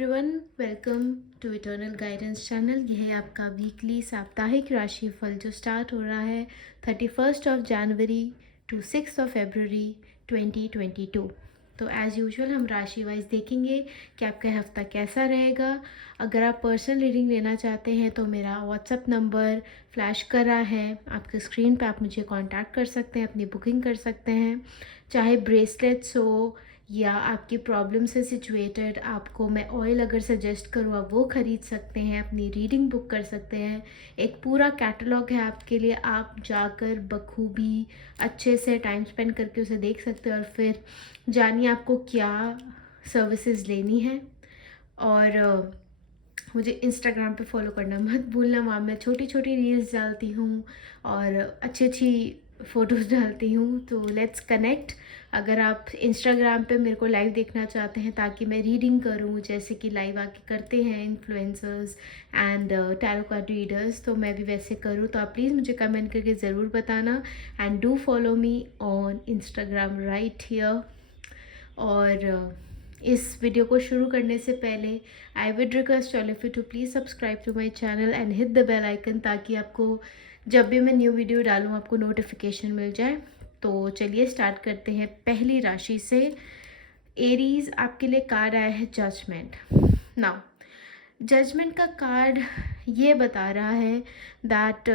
Everyone, welcome to eternal guidance channel. यह है आपका वीकली साप्ताहिक राशिफल जो स्टार्ट हो रहा है 31 जनवरी टू 6 फरवरी 2022। तो एज़ यूजुअल हम राशि वाइज देखेंगे कि आपका हफ्ता कैसा रहेगा। अगर आप पर्सनल रीडिंग लेना चाहते हैं तो मेरा व्हाट्सअप नंबर फ्लैश कर रहा है आपके स्क्रीन पे, आप मुझे कांटेक्ट कर सकते हैं, अपनी बुकिंग कर सकते हैं। चाहे ब्रेसलेट्स हो या आपकी प्रॉब्लम से सिचुएटेड आपको मैं ऑयल अगर सजेस्ट करूँ आप वो ख़रीद सकते हैं, अपनी रीडिंग बुक कर सकते हैं। एक पूरा कैटलॉग है आपके लिए, आप जाकर बखूबी अच्छे से टाइम स्पेंड करके उसे देख सकते हैं और फिर जानिए आपको क्या सर्विसेज लेनी है। और मुझे इंस्टाग्राम पे फॉलो करना मत भूलना, वहाँ मैं छोटी छोटी रील्स डालती हूँ और अच्छी अच्छी फ़ोटोज़ डालती हूँ। तो लेट्स कनेक्ट। अगर आप इंस्टाग्राम पे मेरे को लाइव देखना चाहते हैं ताकि मैं रीडिंग करूँ जैसे कि लाइव आके करते हैं influencers and tarot card readers, तो मैं भी वैसे करूँ तो आप प्लीज़ मुझे कमेंट करके ज़रूर बताना। And do follow me on Instagram right here. और इस वीडियो को शुरू करने से पहले I would request all of you to please subscribe to my channel and hit the bell icon ताकि आपको जब भी मैं न्यू वीडियो डालूँ आपको नोटिफिकेशन मिल जाए। तो चलिए स्टार्ट करते हैं पहली राशि से। एरीज, आपके लिए कार्ड आया है जजमेंट। नाउ जजमेंट का कार्ड ये बता रहा है दैट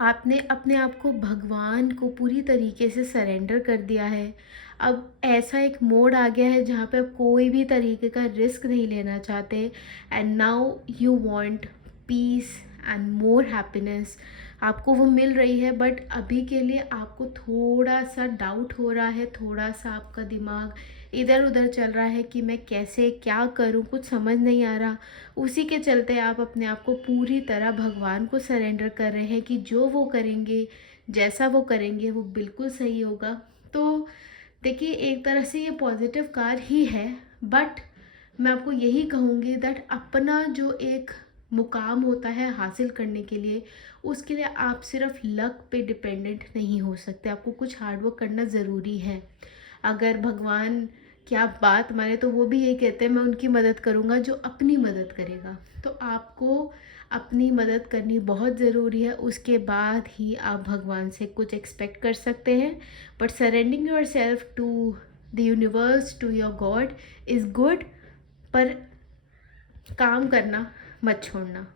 आपने अपने आप को भगवान को पूरी तरीके से सरेंडर कर दिया है। अब ऐसा एक मोड आ गया है जहाँ पे आप कोई भी तरीके का रिस्क नहीं लेना चाहते and now you want piece and more happiness. आपको वो मिल रही है बट अभी के लिए आपको थोड़ा सा डाउट हो रहा है, थोड़ा सा आपका दिमाग इधर उधर चल रहा है कि मैं कैसे क्या करूं, कुछ समझ नहीं आ रहा। उसी के चलते आप अपने आप को पूरी तरह भगवान को सरेंडर कर रहे हैं कि जो वो करेंगे, जैसा वो करेंगे वो बिल्कुल सही होगा। तो देखिए, एक तरह से ये पॉजिटिव कार्ड ही है बट मैं आपको यही कहूँगी दैट अपना जो एक मुकाम होता है हासिल करने के लिए, उसके लिए आप सिर्फ लक पे डिपेंडेंट नहीं हो सकते, आपको कुछ हार्डवर्क करना ज़रूरी है। अगर भगवान की आप बात माने तो वो भी यही कहते हैं मैं उनकी मदद करूँगा जो अपनी मदद करेगा। तो आपको अपनी मदद करनी बहुत ज़रूरी है, उसके बाद ही आप भगवान से कुछ एक्सपेक्ट कर सकते हैं। But surrendering yourself to the universe, to your god is good, पर काम करना मत छोड़ना।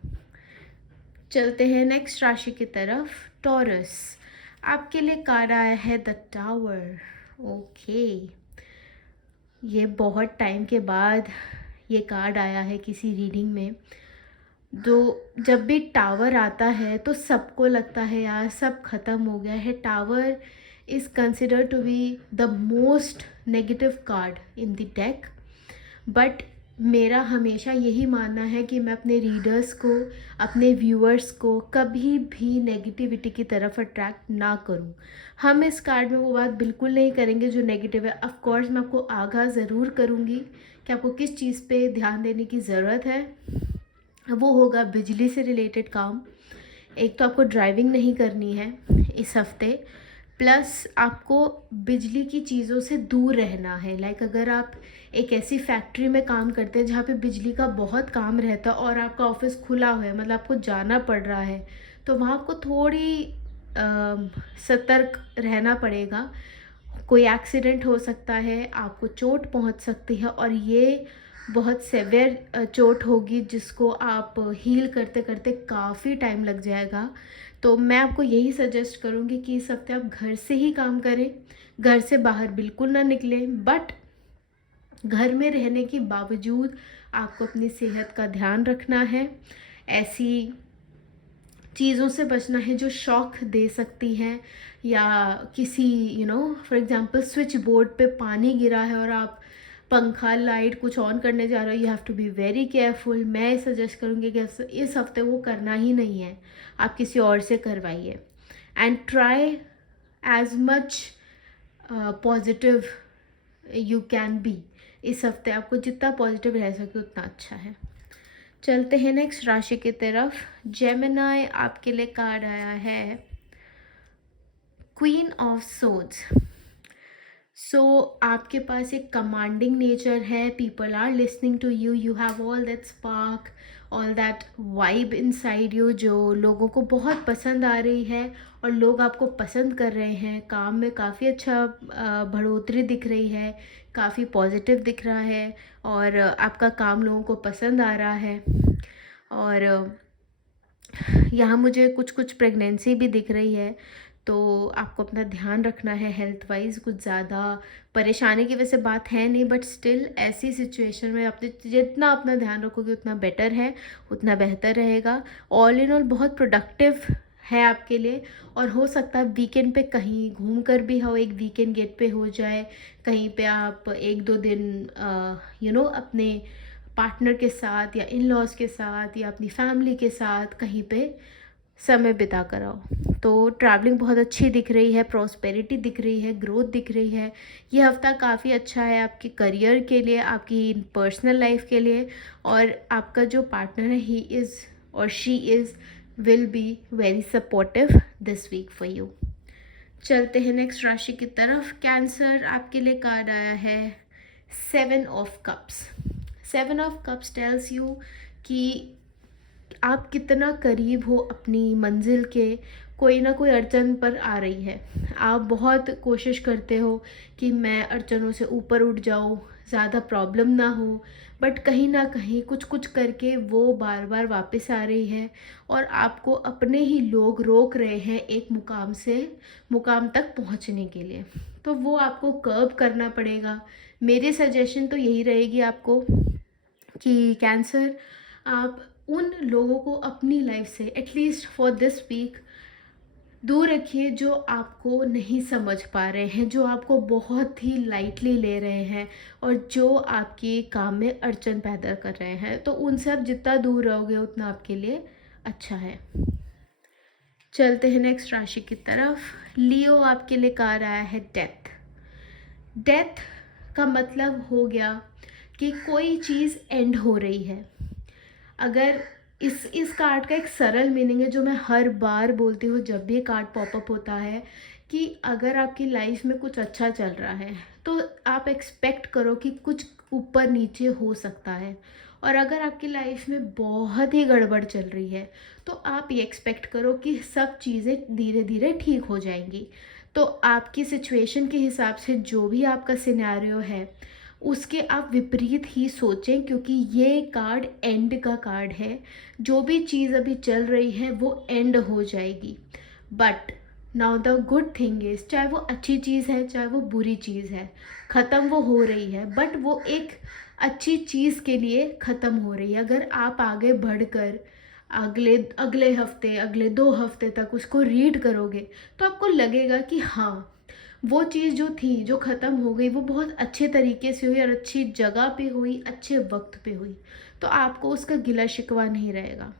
चलते हैं नेक्स्ट राशि की तरफ। टॉरस, आपके लिए कार्ड आया है द टावर। ओके, ये बहुत टाइम के बाद ये कार्ड आया है किसी रीडिंग में। जो जब भी टावर आता है तो सबको लगता है यार सब खत्म हो गया है। Tower is considered to be the most negative card in the deck, but मेरा हमेशा यही मानना है कि मैं अपने रीडर्स को, अपने व्यूअर्स को कभी भी नेगेटिविटी की तरफ अट्रैक्ट ना करूं। हम इस कार्ड में वो बात बिल्कुल नहीं करेंगे जो नेगेटिव है। ऑफ कोर्स मैं आपको आगाह ज़रूर करूंगी कि आपको किस चीज़ पे ध्यान देने की ज़रूरत है। वो होगा बिजली से रिलेटेड काम। एक तो आपको ड्राइविंग नहीं करनी है इस हफ्ते, प्लस आपको बिजली की चीज़ों से दूर रहना है। लाइक अगर आप एक ऐसी फैक्ट्री में काम करते हैं जहाँ पे बिजली का बहुत काम रहता है और आपका ऑफिस खुला हुआ है, मतलब आपको जाना पड़ रहा है, तो वहाँ आपको थोड़ी सतर्क रहना पड़ेगा। कोई एक्सीडेंट हो सकता है, आपको चोट पहुँच सकती है और ये बहुत सेवियर चोट होगी जिसको आप हील करते करते काफ़ी टाइम लग जाएगा। तो मैं आपको यही सजेस्ट करूँगी कि इस हफ्ते आप घर से ही काम करें, घर से बाहर बिल्कुल ना निकलें। बट घर में रहने के बावजूद आपको अपनी सेहत का ध्यान रखना है। ऐसी चीज़ों से बचना है जो शॉक दे सकती हैं, या किसी फॉर एग्जांपल स्विच बोर्ड पे पानी गिरा है और आप पंखा लाइट कुछ ऑन करने जा रहे हो, you have to be very careful. मैं सजेस्ट करूँगी कि इस हफ्ते वो करना ही नहीं है, आप किसी और से करवाइए। And try as much positive you can be. इस हफ्ते आपको जितना पॉजिटिव रह सके उतना अच्छा है। चलते हैं नेक्स्ट राशि की तरफ। जेमिनाई, आपके लिए कार्ड आया है क्वीन ऑफ सोड्स। सो आपके पास एक कमांडिंग नेचर है, people are listening to you, you have all that spark, all that vibe inside you जो लोगों को बहुत पसंद आ रही है, और लोग आपको पसंद कर रहे हैं। काम में काफ़ी अच्छा बढ़ोतरी दिख रही है, काफ़ी पॉजिटिव दिख रहा है, और आपका काम लोगों को पसंद आ रहा है। और यहाँ मुझे कुछ कुछ प्रेगनेंसी भी दिख रही है, तो आपको अपना ध्यान रखना है हेल्थ वाइज। कुछ ज़्यादा परेशानी की वैसे बात है नहीं, बट स्टिल ऐसी सिचुएशन में अपने जितना अपना ध्यान रखोगे उतना बेटर है, उतना बेहतर रहेगा। ऑल इन ऑल बहुत प्रोडक्टिव है आपके लिए, और हो सकता है वीकेंड पे कहीं घूम कर भी हो, एक वीकेंड गेट पे हो जाए, कहीं पे आप एक दो दिन अपने पार्टनर के साथ या इन लॉज़ के साथ या अपनी फैमिली के साथ कहीं पे समय बिता कर आओ। तो ट्रैवलिंग बहुत अच्छी दिख रही है, प्रॉस्पेरिटी दिख रही है, ग्रोथ दिख रही है। ये हफ़्ता काफ़ी अच्छा है आपके करियर के लिए, आपकी पर्सनल लाइफ के लिए, और आपका जो पार्टनर है ही इज़ और she is will be very supportive this week for you. चलते हैं नेक्स्ट राशि की तरफ। कैंसर, आपके लिए कार्ड आया है 7 of cups. 7 of cups tells you कि आप कितना करीब हो अपनी मंजिल के। कोई ना कोई अड़चन पर आ रही है, आप बहुत कोशिश करते हो कि मैं अड़चनों से ऊपर उठ जाऊँ, ज़्यादा प्रॉब्लम ना हो, बट कहीं ना कहीं कुछ कुछ करके वो बार बार वापस आ रही है, और आपको अपने ही लोग रोक रहे हैं एक मुकाम से मुकाम तक पहुंचने के लिए। तो वो आपको कर्व करना पड़ेगा। मेरी सजेशन तो यही रहेगी आपको कि कैंसर, आप उन लोगों को अपनी लाइफ से एटलीस्ट फॉर दिस वीक दूर रखिए जो आपको नहीं समझ पा रहे हैं, जो आपको बहुत ही लाइटली ले रहे हैं, और जो आपके काम में अड़चन पैदा कर रहे हैं। तो उनसे आप जितना दूर रहोगे उतना आपके लिए अच्छा है। चलते हैं नेक्स्ट राशि की तरफ। लियो, आपके लिए कार्ड आया है डेथ। डेथ का मतलब हो गया कि कोई चीज़ एंड हो रही है। अगर इस कार्ड का एक सरल मीनिंग है जो मैं हर बार बोलती हूँ जब भी ये कार्ड पॉपअप होता है, कि अगर आपकी लाइफ में कुछ अच्छा चल रहा है तो आप एक्सपेक्ट करो कि कुछ ऊपर नीचे हो सकता है, और अगर आपकी लाइफ में बहुत ही गड़बड़ चल रही है तो आप ये एक्सपेक्ट करो कि सब चीज़ें धीरे धीरे ठीक हो जाएंगी। तो आपकी सिचुएशन के हिसाब से जो भी आपका सिनेरियो है उसके आप विपरीत ही सोचें, क्योंकि ये कार्ड एंड का कार्ड है। जो भी चीज़ अभी चल रही है वो एंड हो जाएगी। But now the good thing is, चाहे वो अच्छी चीज़ है चाहे वो बुरी चीज़ है, ख़त्म वो हो रही है, बट वो एक अच्छी चीज़ के लिए ख़त्म हो रही है। अगर आप आगे बढ़कर अगले अगले हफ्ते, अगले 2 हफ्ते तक उसको रीड करोगे तो आपको लगेगा कि हाँ, वो चीज़ जो थी जो ख़त्म हो गई वो बहुत अच्छे तरीके से हुई, और अच्छी जगह पे हुई, अच्छे वक्त पे हुई। तो आपको उसका गिला शिकवा नहीं रहेगा।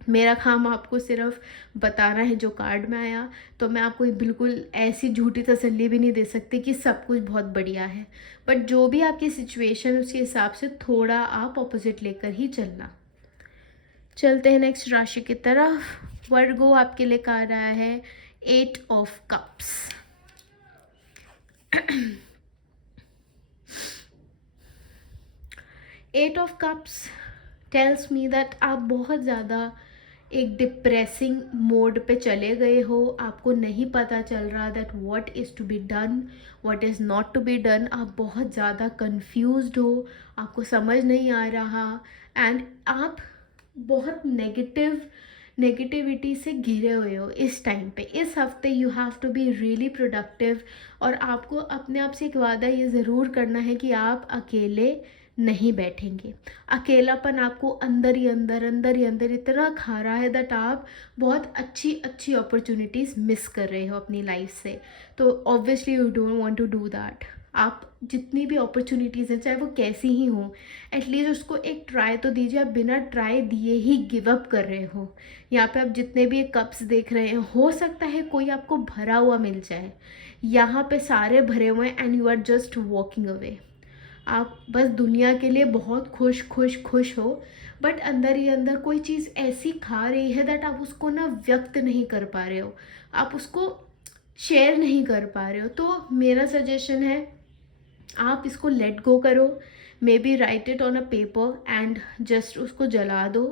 मेरा काम आपको सिर्फ बताना है जो कार्ड में आया। तो मैं आपको बिल्कुल ऐसी झूठी तसल्ली भी नहीं दे सकती कि सब कुछ बहुत बढ़िया है, बट जो भी आपकी सिचुएशन उसके हिसाब से थोड़ा आप ऑपोजिट लेकर ही चलना। चलते हैं नेक्स्ट राशि की तरफ। वर्गो, आपके लिए कार्ड आया है 8 of cups. 8 of cups tells me that आप बहुत ज़्यादा एक डिप्रेसिंग मोड पे चले गए हो। आपको नहीं पता चल रहा that what is to be done, what is not to be done. आप बहुत ज़्यादा कंफ्यूज्ड हो, आपको समझ नहीं आ रहा, एंड आप बहुत नेगेटिविटी से घिरे हुए हो इस टाइम पे। इस हफ्ते you have to be really productive, और आपको अपने आप से एक वादा ये ज़रूर करना है कि आप अकेले नहीं बैठेंगे। अकेलापन आपको अंदर ही अंदर इतना खा रहा है दैट आप बहुत अच्छी अच्छी अपॉर्चुनिटीज़ मिस कर रहे हो अपनी लाइफ से। तो obviously you don't want to do that. आप जितनी भी अपॉर्चुनिटीज़ हैं चाहे वो कैसी ही हों, एटलीस्ट उसको एक ट्राई तो दीजिए। आप बिना ट्राई दिए ही गिव अप कर रहे हो। यहाँ पे आप जितने भी कप्स देख रहे हैं, हो सकता है कोई आपको भरा हुआ मिल जाए, यहाँ पे सारे भरे हुए हैं and you are just walking away. आप बस दुनिया के लिए बहुत खुश हो, बट अंदर ही अंदर कोई चीज़ ऐसी खा रही है दैट आप उसको ना व्यक्त नहीं कर पा रहे हो। आप उसको शेयर नहीं कर पा रहे हो, तो मेरा सजेशन है आप इसको लेट गो करो। Maybe write it on a paper and just उसको जला दो,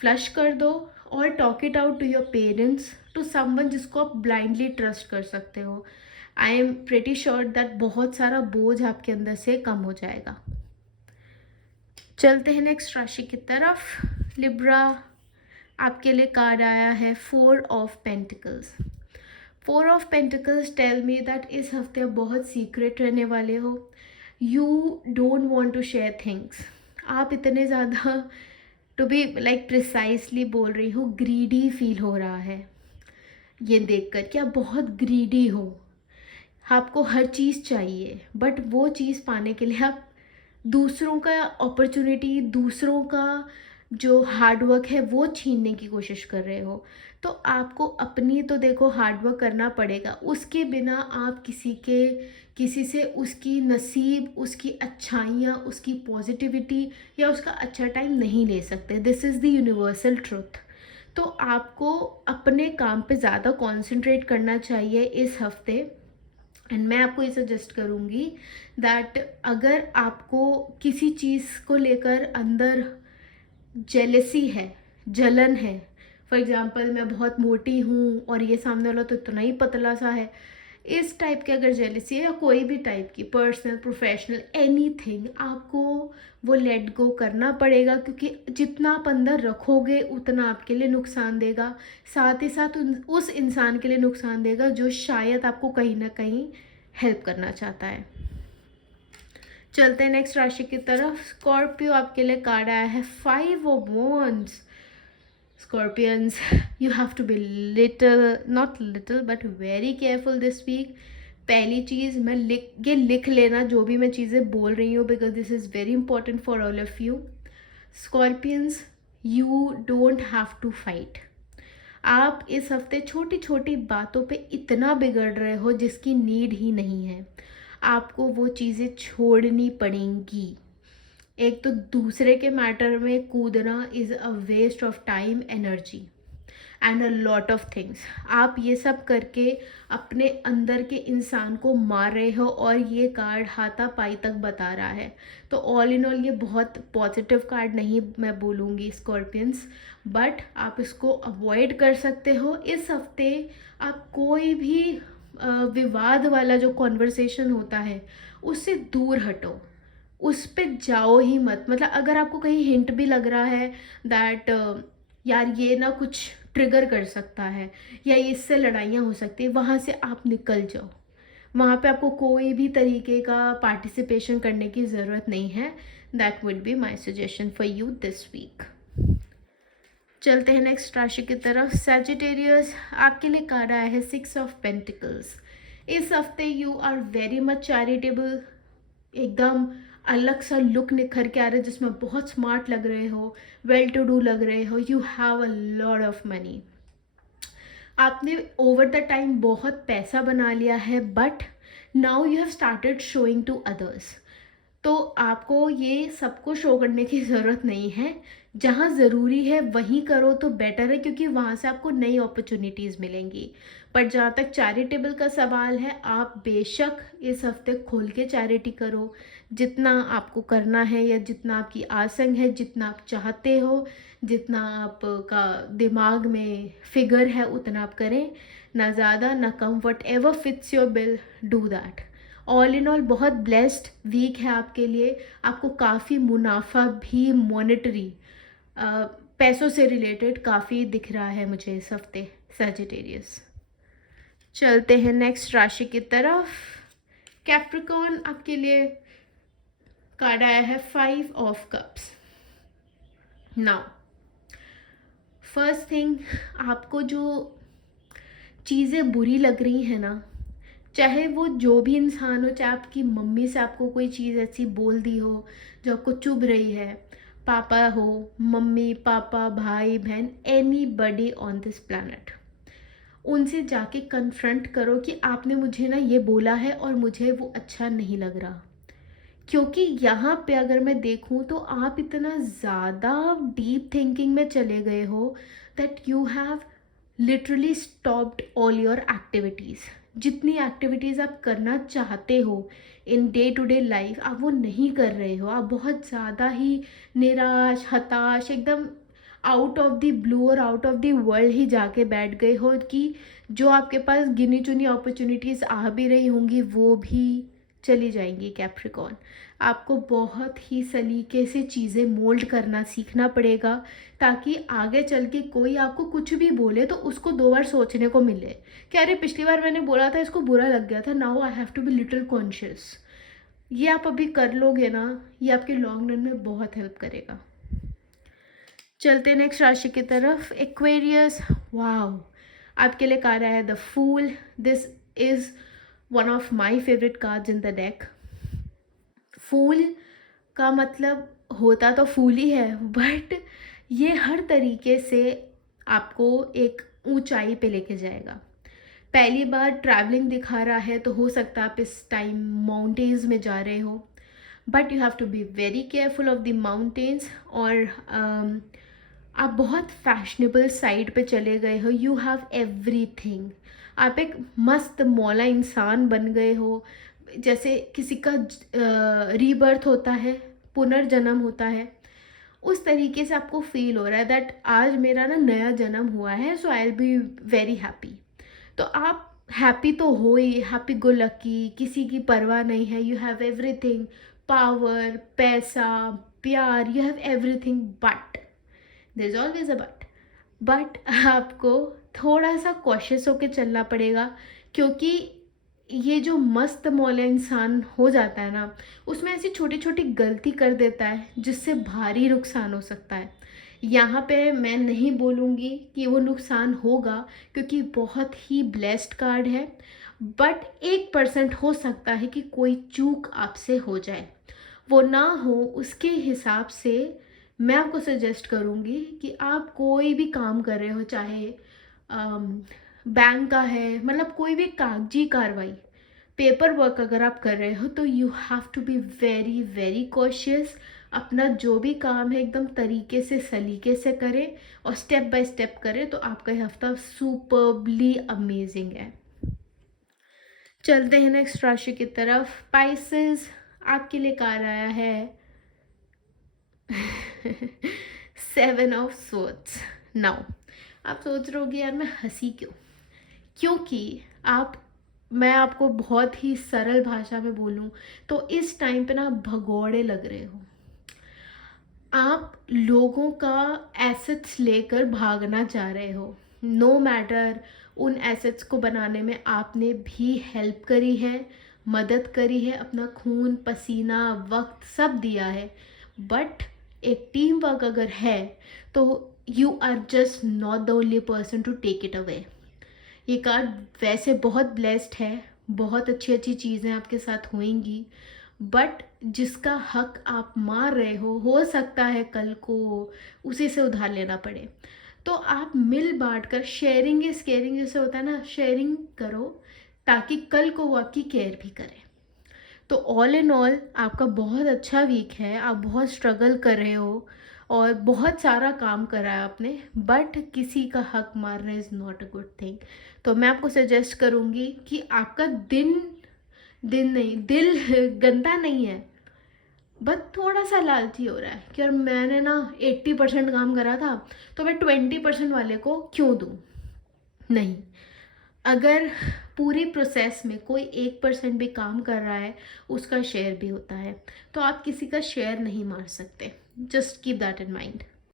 फ्लश कर दो, और talk it out to your parents, to someone जिसको आप ब्लाइंडली ट्रस्ट कर सकते हो। I am pretty sure that बहुत सारा बोझ आपके अंदर से कम हो जाएगा। चलते हैं नेक्स्ट राशि की तरफ। लिब्रा, आपके लिए कार्ड आया है 4 of pentacles. 4 of pentacles tell me that इस हफ्ते आप बहुत सीक्रेट रहने वाले हो। You don't want to share things. आप इतने ज़्यादा, टू बी लाइक प्रिसाइसली बोल रही हूँ, ग्रीडी फील हो रहा है ये देखकर कि आप बहुत ग्रीडी हो। आपको हर चीज़ चाहिए, बट वो चीज़ पाने के लिए आप दूसरों का अपॉर्चुनिटी, दूसरों का जो हार्डवर्क है वो छीनने की कोशिश कर रहे हो। तो आपको अपनी तो देखो हार्डवर्क करना पड़ेगा, उसके बिना आप किसी से उसकी नसीब, उसकी अच्छाइयाँ, उसकी पॉजिटिविटी या उसका अच्छा टाइम नहीं ले सकते। This is the universal truth. तो आपको अपने काम पे ज़्यादा कॉन्सेंट्रेट करना चाहिए इस हफ्ते। एंड मैं आपको ये सजेस्ट करूँगी दैट अगर आपको किसी चीज़ को लेकर अंदर जेलेसी है, जलन है, फॉर एग्ज़ाम्पल मैं बहुत मोटी हूँ और ये सामने वाला तो इतना ही पतला सा है, इस टाइप की अगर जेलेसी है या कोई भी टाइप की, पर्सनल, प्रोफेशनल, एनीथिंग, आपको वो लेट गो करना पड़ेगा, क्योंकि जितना आप अंदर रखोगे उतना आपके लिए नुकसान देगा, साथ ही साथ उस इंसान के लिए नुकसान देगा जो शायद आपको कहीं ना कहीं हेल्प करना चाहता है। चलते हैं नेक्स्ट राशि की तरफ। स्कॉर्पियो, आपके लिए कार्ड आया है 5 of wands. Scorpions, you have to be little, not little but very careful this week. पहली चीज़ मैं लिख लेना जो भी मैं चीज़ें बोल रही हूँ, because this is very important for all of you. Scorpions, you don't have to fight. आप इस हफ्ते छोटी छोटी बातों पे इतना बिगड़ रहे हो जिसकी नीड ही नहीं है। आपको वो चीज़ें छोड़नी पड़ेंगी। एक तो दूसरे के मैटर में कूदना is a waste of time, energy and a lot of things. आप ये सब करके अपने अंदर के इंसान को मार रहे हो, और ये कार्ड हाथापाई तक बता रहा है। तो ऑल इन ऑल ये बहुत पॉजिटिव कार्ड नहीं मैं बोलूँगी स्कॉर्पियंस, बट आप इसको अवॉइड कर सकते हो इस हफ्ते। आप कोई भी विवाद वाला जो कॉन्वर्सेशन होता है उससे दूर हटो, उस पे जाओ ही मत। मतलब अगर आपको कहीं हिंट भी लग रहा है दैट यार ये ना कुछ ट्रिगर कर सकता है या इससे लड़ाइयाँ हो सकती है, वहाँ से आप निकल जाओ। वहाँ पे आपको कोई भी तरीके का पार्टिसिपेशन करने की ज़रूरत नहीं है। That would be my suggestion for you this week. चलते हैं नेक्स्ट राशि की तरफ। सैजिटेरियस, आपके लिए कार्ड आया है 6 ऑफ पेंटिकल्स। इस हफ्ते you are very much charitable, एकदम अलग सा लुक निखर के आ रहा है जिसमें बहुत स्मार्ट लग रहे हो, वेल टू डू लग रहे हो, you have a lot of money. आपने ओवर द टाइम बहुत पैसा बना लिया है, but now you have started showing to others. तो आपको ये सबको शो करने की ज़रूरत नहीं है। जहाँ ज़रूरी है वहीं करो तो बेटर है, क्योंकि वहाँ से आपको नई अपॉर्चुनिटीज़ मिलेंगी। पर जहाँ तक चैरिटेबल का सवाल है, आप बेशक इस हफ्ते खोल के चैरिटी करो, जितना आपको करना है या जितना आपकी आसन है, जितना आप चाहते हो, जितना आपका दिमाग में फिगर है उतना आप करें, ना ज़्यादा ना कम। Whatever fits your bill, do that. All in all बहुत ब्लेस्ड वीक है आपके लिए। आपको काफ़ी मुनाफा भी मॉनेटरी पैसों से रिलेटेड काफ़ी दिख रहा है मुझे इस हफ्ते सैजिटेरियस। चलते हैं नेक्स्ट राशि की तरफ। कैप्रिकॉर्न, आपके लिए कार्ड आया है 5 of cups. Now first thing, आपको जो चीज़ें बुरी लग रही हैं ना, चाहे वो जो भी इंसान हो, चाहे आपकी मम्मी से आपको कोई चीज़ ऐसी बोल दी हो जो आपको चुभ रही है, पापा हो, मम्मी पापा, भाई बहन, any buddy on this planet, उनसे जाके कन्फ्रंट करो कि आपने मुझे ना ये बोला है और मुझे वो अच्छा नहीं लग रहा। क्योंकि यहाँ पे अगर मैं देखूँ तो आप इतना ज़्यादा डीप थिंकिंग में चले गए हो that you have literally stopped all your activities. जितनी एक्टिविटीज़ आप करना चाहते हो in day to day life, आप वो नहीं कर रहे हो। आप बहुत ज़्यादा ही निराश, हताश, एकदम आउट ऑफ द ब्लू और आउट ऑफ द वर्ल्ड ही जाके बैठ गए हो कि जो आपके पास गिनी चुनी अपॉर्चुनिटीज़ आ भी रही होंगी वो भी चली जाएंगी। कैप्रिकॉर्न, आपको बहुत ही सलीके से चीज़ें मोल्ड करना सीखना पड़ेगा, ताकि आगे चल के कोई आपको कुछ भी बोले तो उसको 2 बार सोचने को मिले कि अरे पिछली बार मैंने बोला था, इसको बुरा लग गया था, now I have to be little conscious. ये आप अभी कर लोगे ना, ये आपके लॉन्ग रन में बहुत हेल्प करेगा। चलते नेक्स्ट राशि की तरफ, एक्वेरियस। वाओ, आपके लिए कार्ड आया है the fool. This is one of my favourite cards in the deck. Fool का मतलब होता तो फूल ही है, बट ये हर तरीके से आपको एक ऊंचाई पे लेके जाएगा। पहली बार ट्रैवलिंग दिखा रहा है, तो हो सकता है आप इस टाइम माउंटेन्स में जा रहे हो, but you have to be very careful of the mountains. और आप बहुत फैशनेबल साइड पे चले गए हो, यू हैव एवरीथिंग। आप एक मस्त मौला इंसान बन गए हो, जैसे किसी का रीबर्थ होता है, पुनर्जन्म होता है, उस तरीके से आपको फील हो रहा है दैट आज मेरा ना नया जन्म हुआ है, so I will be very happy. तो आप हैप्पी तो हो ही, हैप्पी गो लकी, किसी की परवाह नहीं है, यू हैव एवरीथिंग, पावर, पैसा, प्यार, you have everything, but there is always a but आपको थोड़ा सा कॉशियस होकर चलना पड़ेगा, क्योंकि ये जो मस्त मौला इंसान हो जाता है ना, उसमें ऐसी छोटी छोटी गलती कर देता है जिससे भारी नुकसान हो सकता है। यहाँ पे मैं नहीं बोलूँगी कि वो नुकसान होगा, क्योंकि बहुत ही ब्लेस्ड कार्ड है, बट 1% हो सकता है कि कोई चूक आपसे हो जाए। वो ना हो उसके हिसाब से मैं आपको सजेस्ट करूँगी कि आप कोई भी काम कर रहे हो, चाहे बैंक का है, मतलब कोई भी कागजी कार्रवाई, पेपर वर्क अगर आप कर रहे हो, तो you have to be very very cautious. अपना जो भी काम है एकदम तरीके से सलीके से करें और स्टेप बाय स्टेप करें, तो आपका ये हफ्ता सुपर्बली अमेजिंग है। चलते हैं नेक्स्ट राशि की तरफ, स्पाइसेस। आपके लिए कार्ड आया है 7 ऑफ स्वॉर्ड्स। नाउ आप सोच रहे होगे यार मैं हंसी क्यों, क्योंकि मैं आपको बहुत ही सरल भाषा में बोलूं तो इस टाइम पे ना भगौड़े लग रहे हो। आप लोगों का एसेट्स लेकर भागना चाह रहे हो, नो मैटर उन एसेट्स को बनाने में आपने भी हेल्प करी है, मदद करी है, अपना खून पसीना वक्त सब दिया है, बट एक टीम वर्क अगर है तो you are just not the only person to take it away. ये कार्ड वैसे बहुत ब्लेस्ड है, बहुत अच्छी अच्छी चीज़ें आपके साथ होंगी, बट जिसका हक आप मार रहे हो सकता है कल को उसी से उधार लेना पड़े। तो आप मिल बांट कर, शेयरिंग इज केयरिंग जैसे होता है ना, शेयरिंग करो ताकि कल को वो आपकी केयर भी करे। तो ऑल इन ऑल आपका बहुत अच्छा वीक है, आप बहुत स्ट्रगल कर रहे हो और बहुत सारा काम करा है आपने, बट किसी का हक मारना is not a good thing. तो मैं आपको सजेस्ट करूँगी कि आपका दिन नहीं, दिल गंदा नहीं है, बस थोड़ा सा लालची हो रहा है कि यार मैंने ना 80% काम करा था, तो मैं 20% वाले को क्यों दूँ। नहीं, अगर पूरी प्रोसेस में कोई 1% भी काम कर रहा है, उसका शेयर भी होता है, तो आप किसी का शेयर नहीं मार सकते। Just keep that in mind.